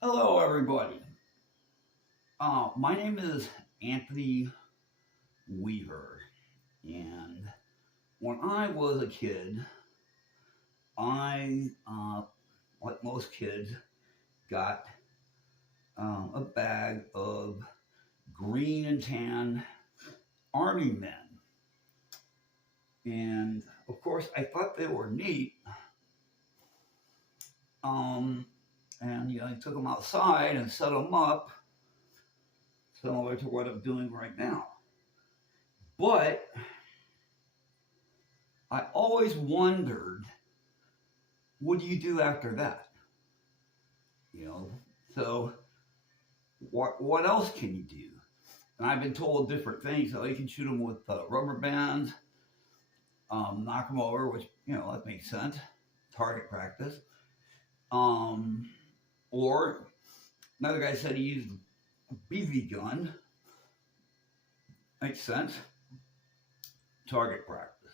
Hello, everybody. My name is Anthony Weaver, and when I was a kid, I, like most kids, got a bag of green and tan army men, and of course, I thought they were neat. Um, and I took them outside and set them up, similar to what I'm doing right now. But I always wondered, what do you do after that? You know, so what else can you do? And I've been told different things. So you can shoot them with rubber bands, knock them over, which that makes sense. Target practice. Or another guy said he used a BB gun. Makes sense. Target practice.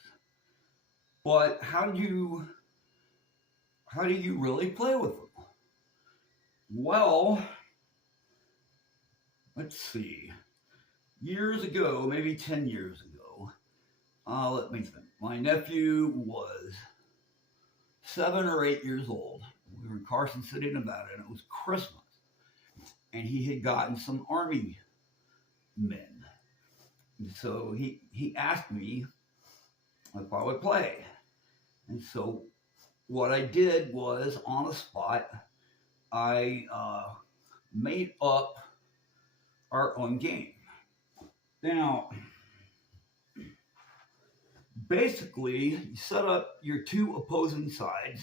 But how do you really play with them? Well, let's see. Years ago, maybe 10 years ago, let me think. My nephew was 7 or 8 years old. We were in Carson City, Nevada, and it was Christmas. And he had gotten some army men. And so he asked me if I would play. And so what I did was, on the spot, I made up our own game. Now, basically, you set up your two opposing sides,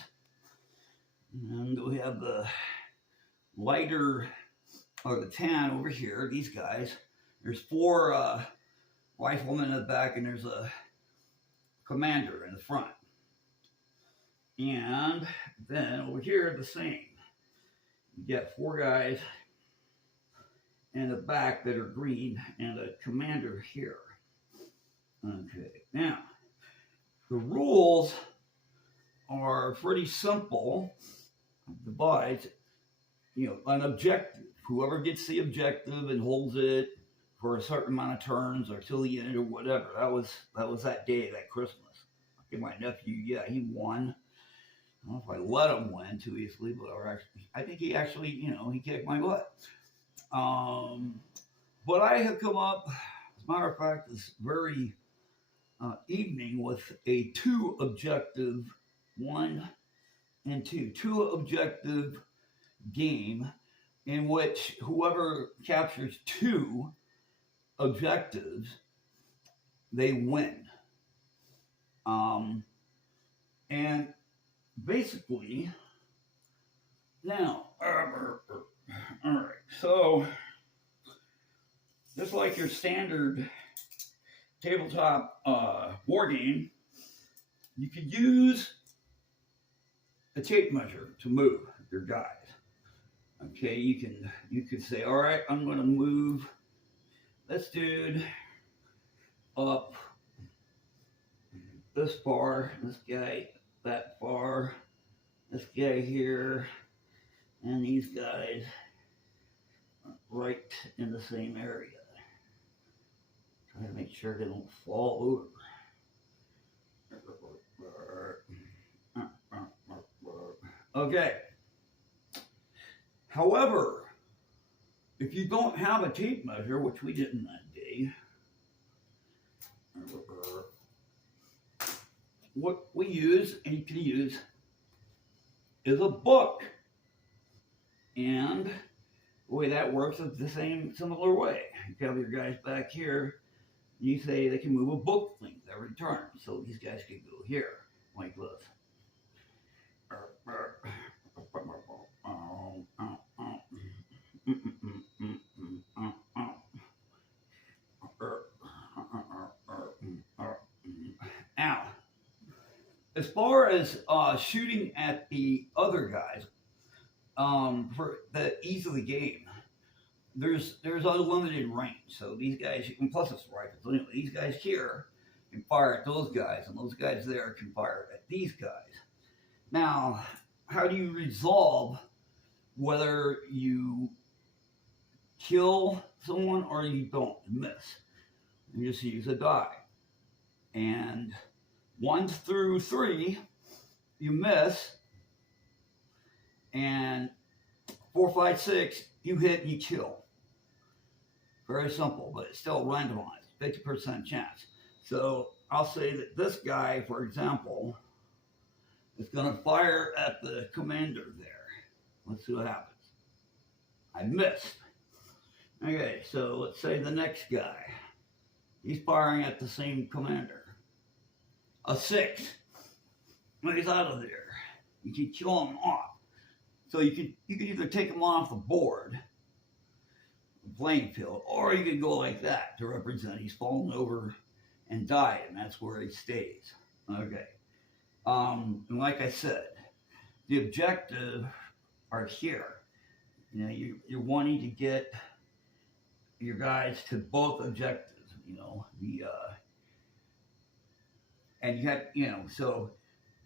and we have the lighter, or the tan over here, these guys. There's 4 riflemen in the back, and there's a commander in the front. And then over here, the same. You get 4 guys in the back that are green, and a commander here. Okay, now, the rules are pretty simple. Divides, an objective. Whoever gets the objective and holds it for a certain amount of turns or till the end or whatever. That was that day, that Christmas. Okay, my nephew, he won. I don't know if I let him win too easily, but I think he actually, he kicked my butt. But I have come up, as a matter of fact, this very evening with a 2 objective, 1 and 2 objective game in which whoever captures 2 objectives, they win. And basically, now, all right, so just like your standard tabletop war game, you could use a tape measure to move your guys. Okay, you could say, all right, I'm going to move this dude up this far, this guy that far, this guy here, and these guys right in the same area. Try to make sure they don't fall over. Okay. However, if you don't have a tape measure, which we didn't that day, what we use, and you can use, is a book. And the way that works is the similar way. You have your guys back here, you say they can move a book length every turn. So these guys can go here, like this. Now, as far as shooting at the other guys, for the ease of the game, there's unlimited range. So these guys, and plus it's rifles. Anyway, these guys here, can fire at those guys, and those guys there can fire at these guys. Now, how do you resolve whether you kill someone or you don't miss? You just use a die. And 1 through 3, you miss. And 4, 5, 6, you hit and you kill. Very simple, but it's still randomized, 50% chance. So I'll say that this guy, for example, is going to fire at the commander there. Let's see what happens. I missed. Okay, so let's say the next guy. He's firing at the same commander. A 6. When he's out of there, you can kill him off. So you can either take him off the board, the playing field, or you can go like that to represent he's fallen over and died, and that's where he stays. Okay. And like I said, the objective are here. You know, you're wanting to get your guys to both objectives. You know, and you have, you know, so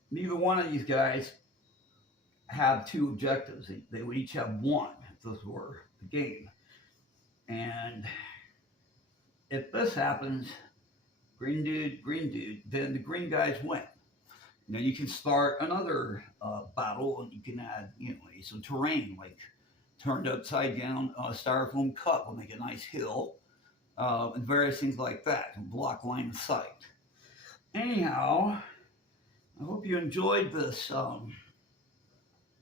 neither one of these guys have 2 objectives. They would each have 1 if this were the game. And if this happens, green dude, then the green guys win. You know, you can start another battle, and you can add, you know, some terrain, like turned upside down styrofoam cup will make a nice hill, and various things like that to block line of sight. Anyhow, I hope you enjoyed this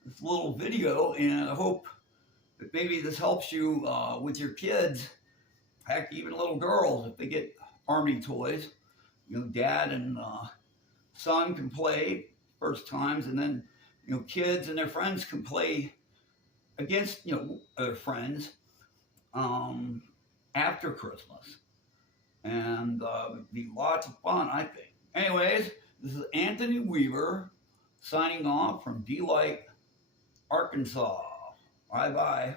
this little video, and I hope that maybe this helps you with your kids. Heck, even little girls, if they get army toys, you know, dad and son can play first times, and then, you know, kids and their friends can play against, you know, their friends after Christmas, and be lots of fun, I think. Anyways, this is Anthony Weaver signing off from D-Light, Arkansas. Bye-bye.